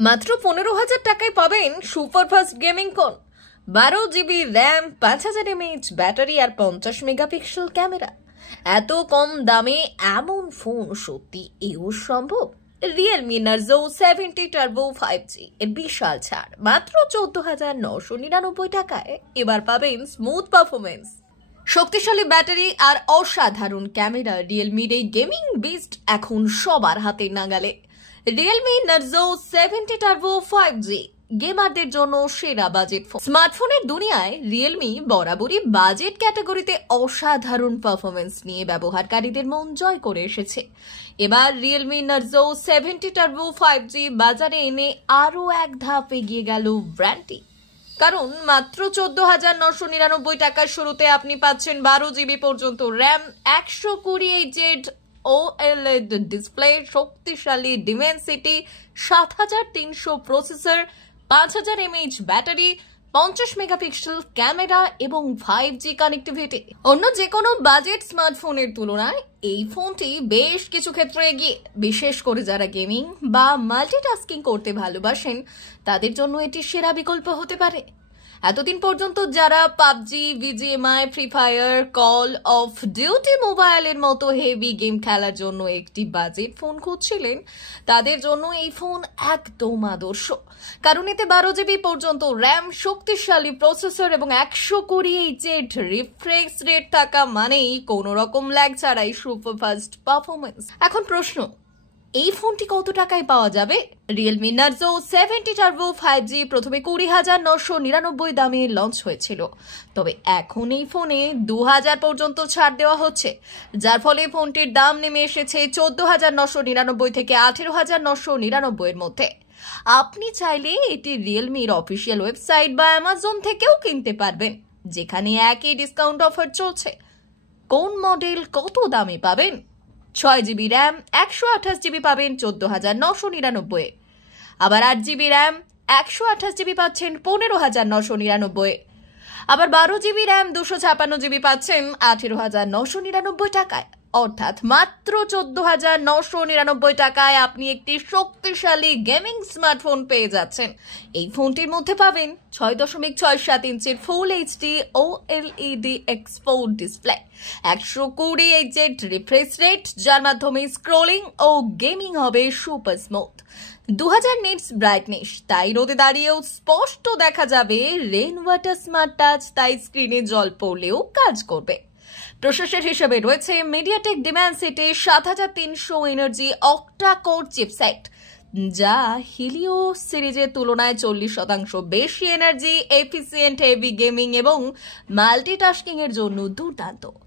মাত্র 15,000 টাকায় পাবেন superfast gaming phone, 12 GB RAM, 5000 mAh battery আর 50 মেগাপিক্সেল ক্যামেরা। এত কম দামে এমন ফোন সত্যি এও সম্ভব? রিয়েলমি নার্জো 70 টার্বো 5G এর বিশাল ছাড় মাত্র 14,999 টাকায়। এবার পাবেন স্মুথ পারফরমেন্স, শক্তিশালী ব্যাটারি আর অসাধারণ ক্যামেরা। রিয়েলমির এই গেমিং বিস্ট এখন সবার হাতে নাগালে। রিয়েলমি নার্জো 70 টার্বো 5G গেমারদের জন্য সেরা বাজেট ফোন। স্মার্টফোনের দুনিয়ায় রিয়েলমি বরাবরই বাজেট ক্যাটাগরিতে অসাধারণ পারফরমেন্স নিয়ে ব্যবহারকারীদের মন জয় করে এসেছে। এবার রিয়েলমি নার্জো 70 টার্বো 5G বাজারে এনে আরো এক ধাপ এগিয়ে গেল ব্র্যান্ডটি। কারণ মাত্র 14,999 টাকার শুরুতে আপনি পাচ্ছেন 12 GB পর্যন্ত র্যাম, 120Hz OLED ডিসপ্লে, শক্তিশালী ডিমেনসিটি, 7300 processor, 5000 mAh battery, 50 megapixel camera এবং 5G কানেক্টিভিটি। অন্য যে কোনো বাজেট স্মার্টফোনের তুলনায় এই ফোনটি বেশ কিছু ক্ষেত্রে এগিয়ে। বিশেষ করে যারা গেমিং বা মাল্টিটাস্কিং করতে ভালোবাসেন তাদের জন্য এটি সেরা বিকল্প হতে পারে। এতদিন পর্যন্ত যারা PUBG, BGMI, free fire, call of duty মোবাইলের মতো হেভি গেম খেলার জন্য একটি বাজেট ফোন খুঁজছিলেন, তাদের জন্য এই ফোন একদম আদর্শ। কারণ এতে 12 GB পর্যন্ত র্যাম, শক্তিশালী প্রসেসর এবং 120Hz রিফ্রেশ রেট থাকা মানেই কোনো রকম ল্যাগ ছাড়াই সুপারফাস্ট পারফরমেন্স। এখন প্রশ্ন, এই ফোনটি কত টাকায় পাওয়া যাবে? রিয়েলমি নার্জো 70 টার্বো 5G প্রথমে 20,999 দামে লঞ্চ হয়েছিল, তবে এখন এই ফোনে 2,000 পর্যন্ত ছাড় দেওয়া হচ্ছে, যার ফলে ফোনটির দাম নেমে এসেছে 14,999 থেকে 18,999 এর মধ্যে। আপনি চাইলে এটি রিয়েলমির অফিসিয়াল ওয়েবসাইট বা অ্যামাজন থেকেও কিনতে পারবেন, যেখানে একই ডিসকাউন্ট অফার চলছে। কোন মডেল কত দামে পাবেন? 6GB র্যাম, 128GB পাবেন 14,999। আবার 8GB র্যাম, 128GB পাচ্ছেন 15,999। আবার 12GB র্যাম, 256GB পাচ্ছেন 18,999 টাকায়। অর্থাৎ মাত্র 14,999 টাকায় আপনি একটি শক্তিশালী গেমিং স্মার্টফোন পেয়ে যাচ্ছেন। এই ফোনটির মধ্যে পাবেন 6.67 ইঞ্চির ফুল HD OLED export display, 120Hz refresh rate, যার মাধ্যমে স্ক্রোলিং ও গেমিং হবে সুপার স্মুথ, 2000 নিটস ব্রাইটনেস, তাই রোদে দাঁড়িয়েও স্পষ্ট দেখা যাবে। রেন ওয়াটার স্মার্ট টাচ, তাই স্ক্রিনে জল পড়লেও কাজ করবে। প্রসেসর হিসেবে রয়েছে MediaTek Dimensity 7300 energy octa core chipset, যা হিলিও সিরিজের তুলনায় 40% বেশি এনার্জি এফিসিয়েন্ট, হেভি গেমিং এবং মাল্টিটাস্কিং এর জন্য দুর্দান্ত।